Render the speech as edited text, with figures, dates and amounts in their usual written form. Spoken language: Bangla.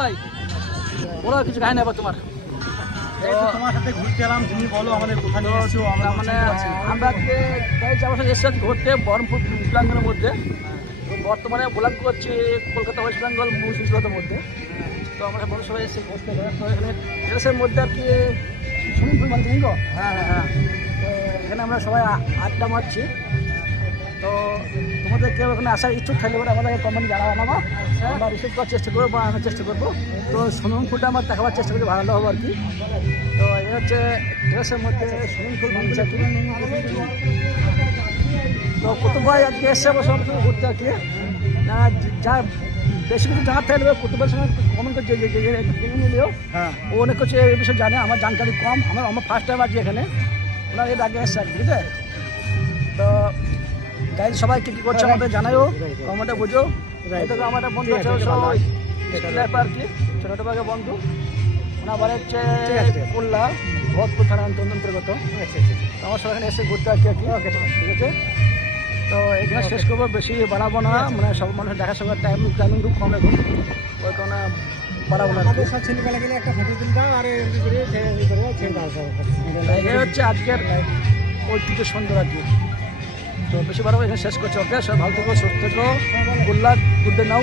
ভাই ওরা কিছু খায় না এবার তোমার তোমার সাথে ঘুরতে এলাম, তুমি বলো আমাদের কোথায় নিয়ে এসছো। আমরা মানে আমরা যাওয়ার সাথে এসেছি ঘুরতে বহরমপুর প্লাঙ্গনের মধ্যে। বর্তমানে ব্লগ করছি কলকাতা ওয়েস্ট বেঙ্গল মুর্শিদাবাদের মধ্যে। তো আমরা বড় সবাই এসে ঘুরতে তো এখানে ড্রেসের মধ্যে আর কি সুইমিং পুল মানে গো। হ্যাঁ হ্যাঁ হ্যাঁ। তো এখানে আমরা সবাই আড্ডা মারছি। তো তোমাদের কেউ এখানে আসার ইচ্ছুক থাকলে পরে আমাদেরকে কমেন্ট জানাবো, আমরা রিসিভ করার চেষ্টা করবো বা আনার চেষ্টা করবো। তো সুইমিং পুলটা আমার দেখাবার চেষ্টা করছি, ভালো হবো আর কি। তো এই হচ্ছে ড্রেসের মধ্যে সুইমিং পুল বানিয়েছে। তো কুতুবভাই আজকে এসছে সব ঘুরতে আর কি। না যা বেশি কিছু জানার থাকলে কুতুবের সঙ্গে কমেন্ট করছে একটু কিনে নিলেও ও অনেক কিছু এই বিষয়ে জানে, আমার জানকারি কম। আমার ফার্স্ট টাইম আজকে এখানে, ওনার এর আগে এসছে আর কি। ঠিক আছে, তো তাই সবাই কী কী করছে আমাদের জানাইও, কমেন্টে বুঝো। আমাদের বন্ধু আছে সবাই আর কি, ছোটো ভাগে বন্ধু। ওনার বাড়ি হচ্ছে কুল্লা ভরতপুর থানা অন্তর্গত। আমার সবাই এখানে এসে ঘুরতে আর কি। ঠিক আছে, তো এখানে শেষ করবো, বেশি বাড়াবো না। মানে সব মানুষের দেখার সঙ্গে টাইমিং খুব কম এখন, ওই কারণে বাড়াবো না। সব ছেলেবেলা গেলে একটা ফটো তুলতাম আর এই হচ্ছে আজকের ঐতিহ্য সুন্দর আর কি। তো বেশি বাড়াবো, এখানে শেষ করছি। ওকে, সব ভালো থেকো, সুস্থ থেকো, গুড লাক, গুড ডে নাও।